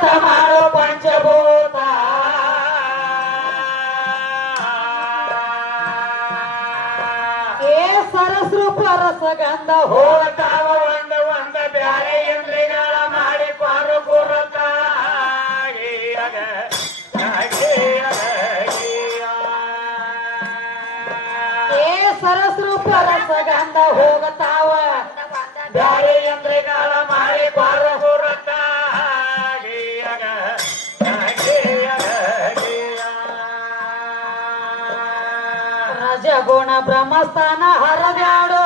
ಮಾತ ಮಾಡೋ ಪಂಚಭೂತ ಏ ಸರಸ್ರೂಪ ರಸಗಂಧ ಹೋಗತಾವ ಒಂದ ಬ್ಯಾರೆ ಇಂದ್ರಿಗಳ ಮಾಡಿ ಪಾರು ಗುರುತ ಏ ಸರಸ್ರೂಪ ರಸಗಂಧ ಹೋಗತಾವ ಬ್ಯಾರೆ ಇಂದ್ರಿಗಳ ಮಾಡಿ ಪಾರು ಗುರುತ ರಜಗುಣ ಬ್ರಹ್ಮಸ್ಥಾನ ಹರದ್ಯಾಡು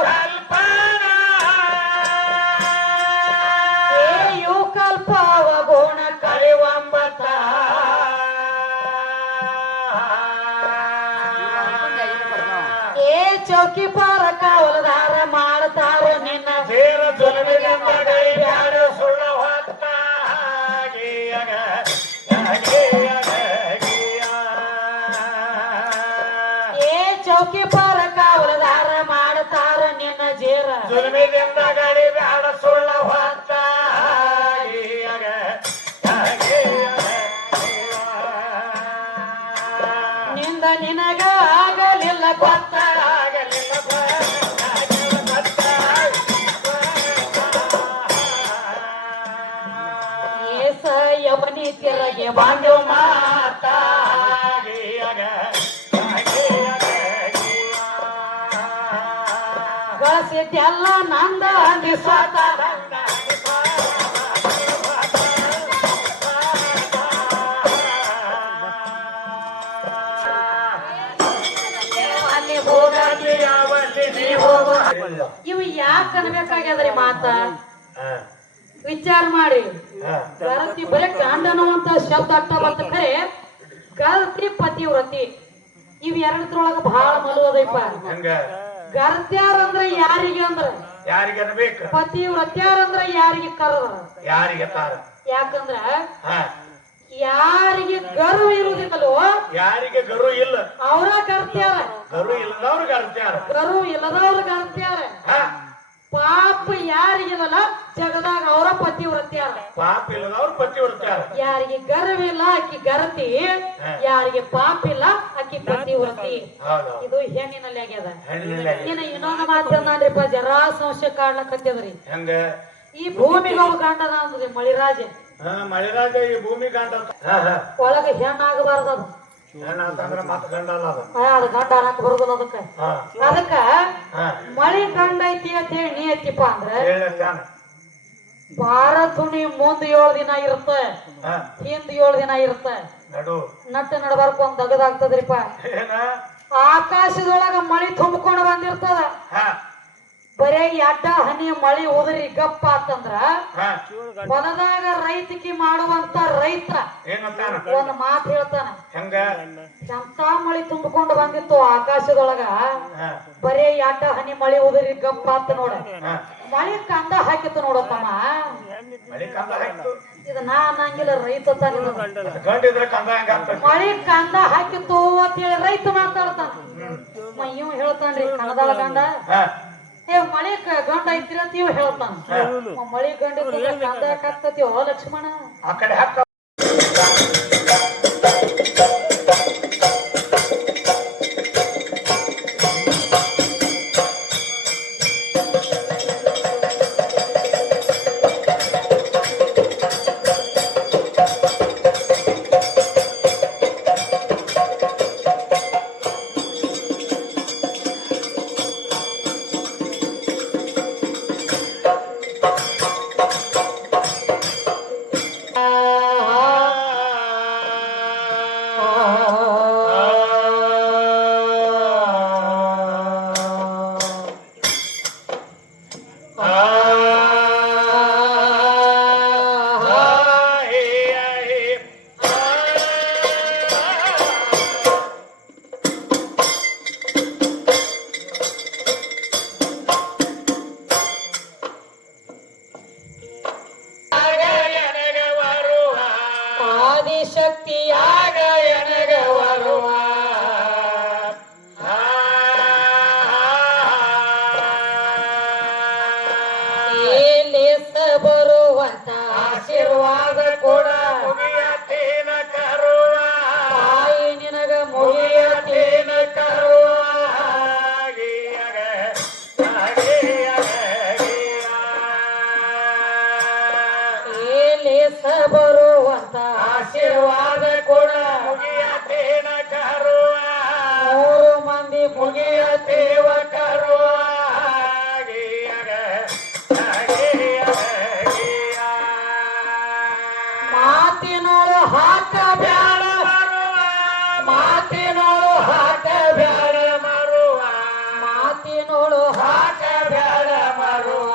ಏಯು ಕಲ್ಪವ ಗುಣ ಕಳಿವಂಬತ್ತ ಏ ಚೌಕಿ ಪಾರ ಕಾವಲದಾರ ಮಾಡ್ತಾರೋ ನಿನ್ನ ಸೇರ ಬ್ಯಾಡು ಸುಳ್ಳ ಹೊತ್ತ ಚೌಕಿ ಪಾರ ಕಾವಲದಾರ ಮಾಡ್ತಾರ ನಿನ್ನ ಜೇರ ಜುಲ್ಮಿದಿಂದ ಗಡಿ ಬ್ಯಾಡ ಸುಳ್ಳ ಹೊತ್ತ ನಿಂದ ನಿನಗ ಆಗಲಿಲ್ಲ ಗೊತ್ತ ಆಗಲಿಲ್ಲ ಏಸ ಯವನಿ ತಿರಗೆ ಬಾಂಡು ಮಾತಾ ಗಳಿಸಿದ್ದೆಲ್ಲ ನಂದ ನಿಸ್ವಾರ್ಥ ಇವು ಯಾಕೆ ಅನ್ಬೇಕಾಗ್ಯದ್ರಿ ಮಾತ ವಿಚಾರ ಮಾಡಿ ಗರತಿ ಬರೀ ಗಂಡ ಅನ್ನುವಂತ ಶಬ್ದ ಅಟ್ಟ ಬಂತ ಖರೆ ಗರತಿ ಪತಿವ್ರತಿ ಇವ್ ಎರಡರೊಳಗ ಬಹಳ ಮಲುವದೈಪ ಗರ್ತ್ಯಾರ ಅಂದ್ರ ಯಾರಿಗೆ ಅಂದ್ರ ಯಾರಿಗೆ ಅನ್ಬೇಕು ಪತಿವ್ರತ್ಯಾರ ಅಂದ್ರ ಯಾರಿಗೆ ಕರದ ಯಾರಿಗೆ ತಾರ ಯಾಕಂದ್ರ ಯಾರಿಗೆ ಗರು ಇರುವುದಿಲ್ಲೋ ಯಾರಿಗೆ ಗರು ಇಲ್ಲ ಅವರ ಗರ್ತ್ಯಾರ ಗರು ಇಲ್ಲದವ್ರು ಗರ್ತ್ಯಾರ ಗರು ಇಲ್ಲದವ್ರು ಗರ್ತ್ಯಾರ ಪಾಪ ಯಾರಿಗಿಲ್ಲ ಜಗದಾಗ ಅವರ ಪತಿವ್ರತ್ಯಾರ ಪಾಪ ಇಲ್ಲದವ್ರು ಪತಿವ್ರತ್ಯಾರ ಯಾರಿಗೆ ಗರ್ವಿಲ್ಲ ಆಕಿ ಗರ್ತಿ ಯಾರಿಗೆ ಪಾಪ ಇಲ್ಲ ಆಕಿ ಪತಿವ್ರತಿ ಇದು ಹೆಣ್ಣಿನಲ್ಲಿ ಆಗ್ಯದ ಇನ್ನು ಇನ್ನೊಂದು ಮಾತಂದ್ರಿಪ್ಪ ಜರಾ ಸಂಶಯ ಕಾಡ್ಲಕತ್ತದ್ರಿ ಹೆಂಗ ಈ ಭೂಮಿಗೆ ಅವ ಗಂಡದ ಅಂದ್ರಿ ಮಳಿರಾಜ ಮಳಿರಾಜ ಈ ಭೂಮಿ ಗಂಡ ಒಳಗ ಹೆಣ್ಣಾಗಬಾರ್ದದು ಅದು ಗಂಡ ಅನ್ನಕ್ ಬರುದಿಲ್ಲ ಅದಕ್ಕ ಮಳಿ ಗಂಡ ಐತಿ ಅಂತ ಹೇಳಿ ನೀ ಐತಿಪ್ಪ ಅಂದ್ರ ಬಾರ ತುಣಿ ಮುಂದ್ 7 ದಿನ ಇರುತ್ತ ಹಿಂದ್ 7 ದಿನ ಇರುತ್ತ ನಟ್ಟು ನಡಬಾರ್ಕ ಒಂದ್ ದಗದಾಗ್ತದ್ರಿಪ್ಪ ಆಕಾಶದೊಳಗ ಮಳಿ ತುಂಬಿಕೊಂಡು ಬಂದಿರ್ತದ ಬರೇ ಎಡ್ಡ ಹನಿ ಮಳಿ ಉದರಿ ಗಪ್ಪ ಆತಂದ್ರ ಹೊಲದಾಗ ರೈತಕಿ ಮಾಡುವಂತ ರೈತ ಒಂದ್ ಮಾತು ಹೇಳ್ತಾನ ಎಂತ ಮಳಿ ತುಂಬಿಕೊಂಡು ಬಂದಿತ್ತು ಆಕಾಶದೊಳಗ ಬರೇ ಎಡ್ಡ ಹನಿ ಮಳಿ ಉದರಿ ಗಪ್ಪ ಆತ ನೋಡ ಮಳಿ ಕಂದ ಹಾಕಿತ್ತು ನೋಡಪ್ಪಮ್ಮ ಇದು ನಾ ಅನ್ನಂಗಿಲ್ಲ ರೈತ ಮಳಿ ಕಂದ ಹಾಕಿತ್ತು ಅಂತ ಹೇಳಿ ರೈತ ಮಾತಾಡ್ತಾನ ಇವ್ ಹೇಳ್ತಾನ್ರಿ ಕಣದಾಳ ಗಂಡ ಮಳಿ ಗಂಡ ಐತಿರ ಅಂತ ಇವ್ ಹೇಳ್ತಾನ ಮಳಿ ಗಂಡ ಕಂದ ಹಾಕತ್ತತಿ ಲಕ್ಷ್ಮಣ ಆ ಕಡೆ ಹಾಕ ಶಕ್ತಿಯಾಗ ಎನಗ ಬರುವ ಲೇಸ ಬರುವಂತ ಆಶೀರ್ವಾದ ಕೂಡ ಬರುವಂತ ಆಶೀರ್ವಾದ ಕೊಡ ಮುಗಿಯತೇನ ಕರುವ 3 ಮಂದಿ ಮುಗಿಯತೇವ ಕರುವ ಮಾತಿನೋಳು ಹಾಕ ಬ್ಯಾಡ ಮಾತಿನೋಳು ಹಾಕ ಬ್ಯಾಡ ಮರುವ ಮಾತಿನೋಳು ಹಾಕ ಬ್ಯಾಡ ಮರುವ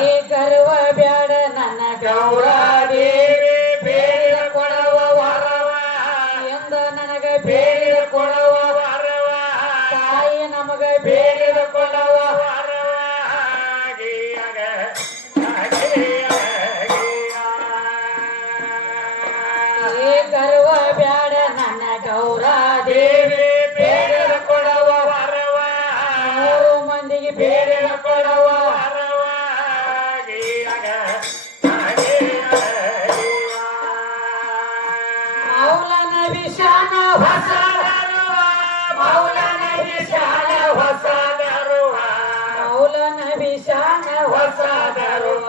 ಈ ಗರ್ವ ಬ್ಯಾಡ ನನ್ನ ಗೌರಾದೇವಿ ಬೇಡ ಕೊಡವ ವರವ ಎಂದ ನನಗ ಬೇಡ ಕೊಡವ ವರವ ತಾಯಿ ನಮಗ ಬೇಡ ಕೊಡವ ವರವ ಈ ಗರ್ವ ಬ್ಯಾಡ ನನ್ನ ಗೌರಾದೇವಿ ದೇವಿ ಬೇಡ ಕೊಡವ ವರವ 3 ಮಂದಿಗೆ ಬೇಡ ಬೇಡ ಕೊಡವ ವರವ ಮೌಲನ ವಿಷಾನ ಹೊಸ ಮೌಲನ ವಿಶಾಲ ಹೊಸ ದರುವ ಮೌಲನ ವಿಷಾನ ಹೊಸ ದರುವ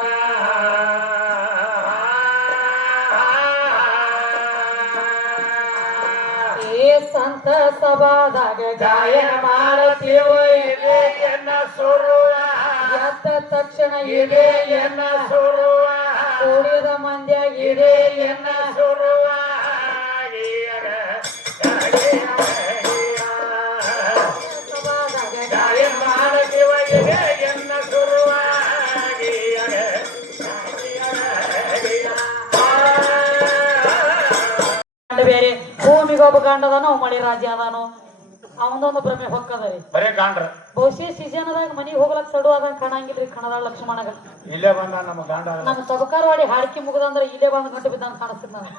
ಈ ಸಂತ ಸಭಾದಾಗ ಗಾಯನ ಮಾಡುತ್ತೀವ ಇದೆ ಎನ್ನ ಸುರುವ ಎದ್ದ ತಕ್ಷಣ ಇದೆ ಎನ್ನ ಸುರುವ ಕೂಡಿದ ಮಂದ್ಯಾಗ ಇದೆ ಎನ್ನ ಸುರುವ ಸಭಾದಾಗ ಗಾಯನ ಮಾಡುತ್ತೀವ ಇದೆ ಎನ್ನ ಸುರುವ ಗಂಡ ಬೇರೆ ಭೂಮಿಗೆ ಒಬ್ಬ ಗಂಡ ಅದಾನು ಮಳಿ ರಾಜ ಅದಾನು ಅವನದೊಂದು ಭ್ರಮೆ ಹೊಕ್ಕದರಿ ಬರೇ ಗಾಂಡ್ರ ಬಹುಶಃ ಸೀಸನ್ದಾಗ ಮನಿಗೆ ಹೋಗ್ಲಕ್ ಸಡು ಆದಂಗ ಕಾಣಂಗಿಲ್ರಿ ಕಣದಾಳ ಲಕ್ಷ್ಮಣಗ ಇಲ್ಲೇ ಬಂದ ನಮ್ಮ ಗಾಂಡ ನಮ್ಮ ತಬಕಾರವಾಡಿ ಹಾಡ್ಕಿ ಮುಗದಂದ್ರ ಇಲ್ಲೇ ಬಂದ್ ಗಂಟು ಬಿದ್ದಂಗ ಕಾಣಿಸ್ತದ ನನಗೆ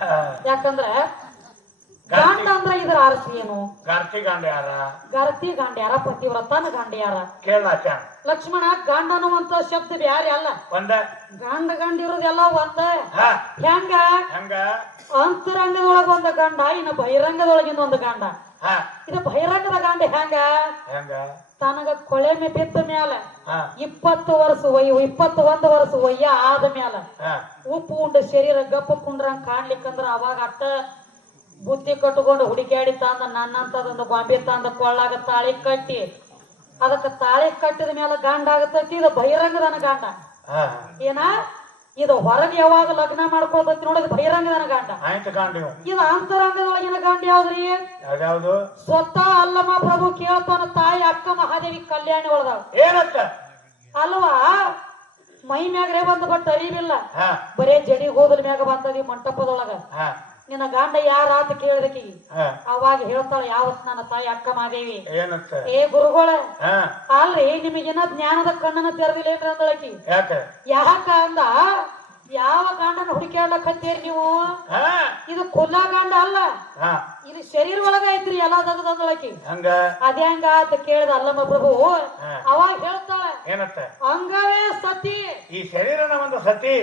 ಯಾಕಂದ್ರ ಗಾಂಡ ಅಂದ್ರ ಇದ್ರ ಅರ್ಥ ಏನು ಕಾರ್ತಿಕ್ ಗಾಂಡ ಯಾರ ಗರತಿ ಗಾಂಡ್ಯಾರ ಪತಿವ್ರತನ ಗಾಂಡ್ಯಾರ ಕೇಳಾಚ ಲಕ್ಷ್ಮಣ ಗಂಡ ಅನ್ನುವಂತ ಶಬ್ದ ಬ್ಯಾರೆ ಅಲ್ಲ ಒಂದ ಗಂಡ ಗಂಡ ಇರೋದೆಲ್ಲ ಒಂದ ಹ ಹೆಂಗ ಹಂಗ ಅಂತರಂಗದೊಳಗ ಒಂದು ಗಂಡ ಇನ್ನು ಬಹಿರಂಗದೊಳಗಿಂದ ಒಂದು ಗಂಡ ಹ ಇದು ಬಹಿರಂಗದ ಗಂಡ ಹೆಂಗ ಹೆಂಗ ತನಗ ಕೊಳೆ ಮೇ ಬಿದ್ದ ಮ್ಯಾಲ ಹ 20 ವರ್ಷ 21 ವರ್ಷ ವಯ್ಯ ಆದ ಮ್ಯಾಲ ಹ ಉಪ್ಪು ಉಂಡ ಶರೀರ ಗಪ್ಪ ಕುಂಡ್ರಂಗ್ ಕಾಣ್ಲಿಕ್ಕಂದ್ರ ಅವಾಗ ಅಟ್ಟ ಬುದ್ಧಿ ಕಟ್ಟುಕೊಂಡು ಹುಡುಕ್ಯಾಡಿ ತಂದ ನನ್ನಂತದೊಂದು ಗೊಂಬೆ ತಂದ ಕೊಳ್ಳಾಗ ತಾಳಿ ಕಟ್ಟಿ ಅದಕ್ಕ ತಾಳಿ ಕಟ್ಟಿದ ಮೇಲೆ ಗಂಡ ಆಗತೈತಿ ಇದು ಬಹಿರಂಗದನ ಗಂಡ ಹ ಏನ ಇದು ಹೊರಗೆ ಯಾವಾಗ ಲಗ್ನ ಮಾಡ್ಕೊಳ್ತೈತಿ ನೋಡೋದು ಬಹಿರಂಗದನ ಗಂಡ ಆಯ್ತು ಗಾಂಡಿವು ಇದು ಅಂತರಂಗದೊಳಗಿನ ಗಂಡ ಯಾವ್ದ್ರಿ ಯಾವ್ಯಾವ್ದು ಸ್ವತಃ ಅಲ್ಲಮ್ಮ ಪ್ರಭು ಕೇಳ್ತಾನ ತಾಯಿ ಅಕ್ಕ ಮಹಾದೇವಿ ಕಲ್ಯಾಣಿ ಒಳದಾಗ ಏನಂತ ಅಲ್ವಾ ಮೈ ಮ್ಯಾಗ್ರೆ ಬಂದ ಬಟ್ ಅರಿವಿಲ್ಲ ಹ ಬರೇ ಜಡಿ ಹೋದಲ್ ಮ್ಯಾಗ ಬಂದದಿ ಮಂಟಪದೊಳಗ ಹ ನಿನ್ನ ಗಂಡ ಯಾರ ಅಂತ ಕೇಳಿದಕಿ ಹ ಅವಾಗ ಹೇಳ್ತಾಳ ಯಾವತ್ ನನ್ನ ತಾಯಿ ಅಕ್ಕ ಮಹಾದೇವಿ ಏನಂತ ಏ ಗುರುಗಳ ಹ ಅಲ್ರಿ ನಿಮಗೇನ ಜ್ಞಾನದ ಕಣ್ಣನ ತೆರೆದಿಲ್ಲ ಏನ್ರಿ ಅಂದಳಕಿ ಯಾಕ ಯಾಕ ಅಂದ ಯಾವ ಗಂಡನ ಹುಡುಕ್ಯಾಡ್ಲಕ್ ಹತ್ತೀರಿ ನೀವು ಹ ಇದು ಕುಲ್ಲ ಗಂಡ ಅಲ್ಲ ಹ ಇದು ಶರೀರ ಒಳಗ ಐತ್ರಿ ಎಲ್ಲ ಅಂದಳಕಿ ಹಂಗ ಅದೇ ಹಂಗ ಅಂತ ಕೇಳಿದ ಅಲ್ಲಮ್ಮ ಪ್ರಭು ಅವಾಗ ಹೇಳ್ತಾಳ ಏನಂತ ಅಂಗವೇ ಸತಿ ಈ ಶರೀರನ ಒಂದು ಸತಿ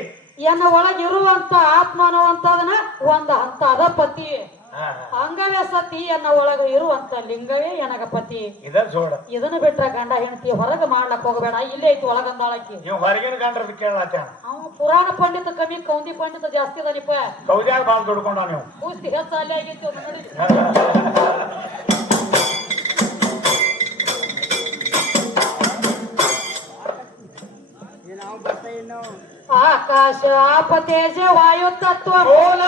ಎನ್ನ ಒಳಗಿರುವಂತ ಆತ್ಮ ಅನ್ನುವಂತದನ್ನ ಒಂದ ಹಂತ ಅದ ಪತಿ ಹ ಅಂಗವೇ ಸತಿ ಎನ್ನ ಒಳಗ ಇರುವಂತ ಲಿಂಗವೇ ಎನಗ ಪತಿ ಇದ ಜೋಡ ಇದನ್ನ ಬಿಟ್ರ ಗಂಡ ಹೆಂಡತಿ ಹೊರಗ ಮಾಡ್ಲಕ್ ಹೋಗಬೇಡ ಇಲ್ಲೇ ಐತಿ ಒಳಗಂದಾಳಕಿ ನೀವು ಹೊರಗಿನ ಗಂಡ್ರದ್ ಕೇಳಾಚ ಅವ ಪುರಾಣ ಪಂಡಿತ ಕಮ್ಮಿ ಕೌಂದಿ ಪಂಡಿತ ಜಾಸ್ತಿ ಅದಾನಿಪ್ಪ ಕೌದ್ಯಾಗ ಬಾಳ್ ದುಡ್ಕೊಂಡ ನೀವು ಕೂಸ್ತಿ ಹೆಚ್ಚ ಅಲ್ಲೇ ಆಗೈತಿ ನೋಡಿ ಆಕಾಶ ಆಪ ತೇಜ ವಾಯು ತತ್ವ ಮೂಲ